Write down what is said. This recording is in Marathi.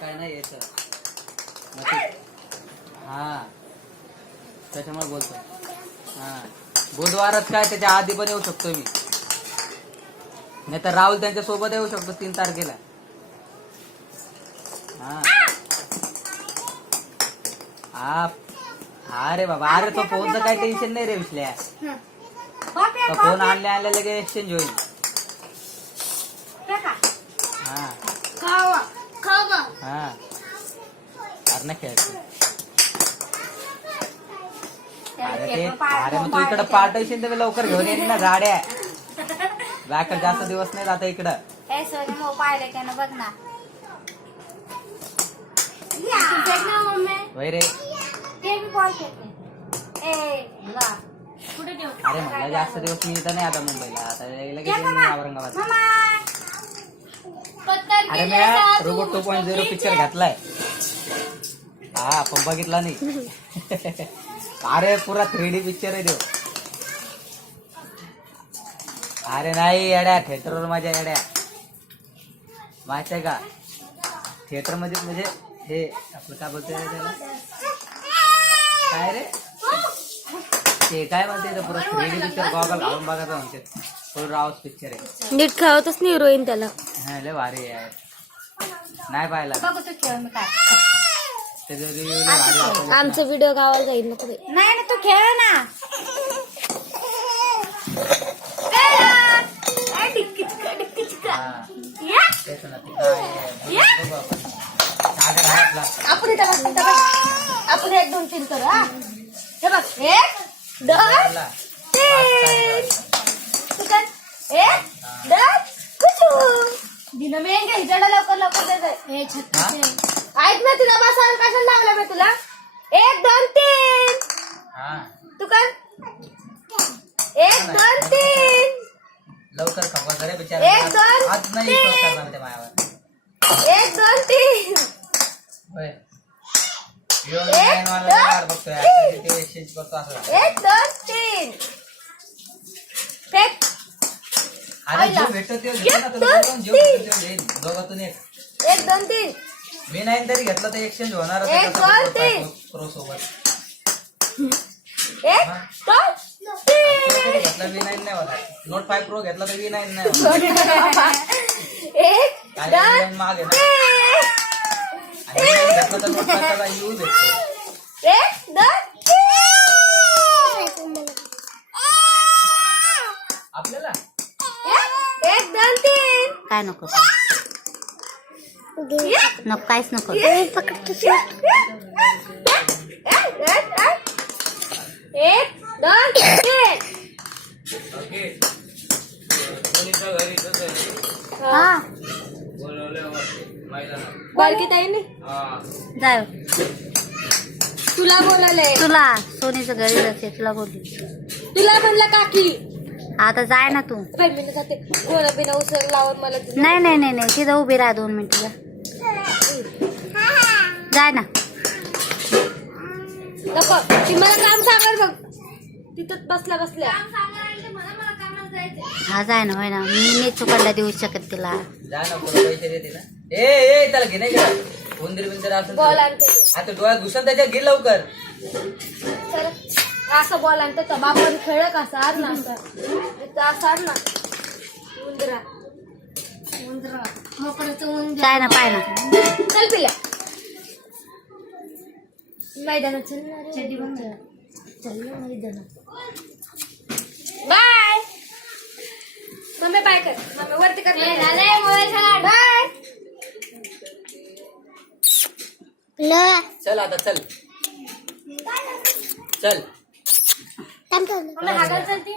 काय नाही यायचं. हा त्याच्यामुळे बोलतो. हा बुधवारच काय त्याच्या आधी पण येऊ शकतो मी, नाही तर राहुल त्यांच्या सोबत येऊ शकतो 3 तारखेला. हा अरे बाबा, अरे तो फोनचं काही टेन्शन नाही रे विसल्या. तो फोन आणल्या लगेच एक्सचेंज होईल. हा हा अरे नाही खेळायचं. अरे मग तू इकडं पाठवशील तर मी लवकर घेऊन येईन ना गाड्या. जाकर जास्त दिवस नाही जाता इकडं. बघ ना वय रे. अरे म्हटलं जास्त दिवस मी इथं नाही आता मुंबईला. आता लगेच येईन औरंगाबाद. अरे मी रोबोट 2.0 पिक्चर घातलाय. हा पण बघितला नाही. अरे पुरा 3D पिक्चर आहे तो. अरे नाही येड्या, थिएटरवर माझ्या येड्या माहित आहे का. थिएटर मध्ये म्हणजे हे आपलं काय बोलतोय त्याला, काय रे ते काय म्हणते पुरा 3D पिक्चर गॉगल घालून बघायचं म्हणते. फुल रावस पिक्चर आहे. नीट खेळतच नाही हिरोईन त्याला. हा लय भारी आहे. नाही पाहिला त्याचा रिव्ह्यू लय भारी आहे. आमचा व्हिडिओ गावाला जाईल नको बाई. नाही ना तू खेळ ना. तेच ना ते काय आहे. बघू आपण. सागर आहे आपला. आपण आपण 1 2 3 करू. हा हे बघ 1 2 आपला. 3. तुझं 1 2 कुचू दिना मेन घ्यायचं लवकर लवकर द्यायचं. ऐक ना तुला बसायला कशाला लावला मी तुला. 1 2 3 हा तू कर 1 2 3 लवकर खपा रे बिचारा. 1 2 आज नाही विश्वास करणार ते माझ्यावर. 1 2 3 होय येऊन नाही मला यार बघतोय आता ते एक्सचेंज करतो असं. 1 2 3 फेक. अरे जो भेटतो ते घेतो ना. तुम्ही जो भेटतो ते घेईन. दोघातून एक. 1 2 3 मी नाही तरी घेतलं तर एक्सचेंज होणार. 1 2 3 प्रो सोबत 1 2 3 घेतला V9 नाही होणार. नोट 5 प्रो घेतला तर V9 नाही होणार. 1 काय 2 V9 मागे ना. आणि घेतलं तर नोट 5 चा यूज आहे. 1 2 आपल्याला 1 2 3 काय नको नको काहीच नको. 1 2 3 ओके कोणीच्या घरी तसं हा बोलवलं महिलांना. बारकी ताईने हा जाय तुला बोलायलंय. तुला सोनीचं घरी जाते तुला बोलली. तुला म्हणला काकी. आता जाय ना तू. मी जाते गोळा बिना उसर लावून मला दिलं. नाही नाही नाही नाही तिथं उभी राहा 2 मिनिटं. जाय ना. नको ती मला काम सांगाल बघ तिथं बसल्या बसल्या. हा जाय ना होय ना. मी नाही चुकायला देऊ शकत तिला. जा ना पुढे पैसे देते ना. ए त्याला घे नाही का उंदीर बिंदीर असेल बॉल तर. आणते तू. आता डोळ्यात घुसन त्याच्या घे लवकर. चल असं बॉल आणते तर बापाने खेळ कसा आर ना असं आर ना उंदरा उंदरा मोकळचं उंदरा. जाय ना पाय ना. चल पिल्या मैदानात चल ना. चल ना मैदानात. बाय मम्मी बाय कर. मम्मी वरती कर. बाय चल आता चल चल. मम्मी हागायला चलती.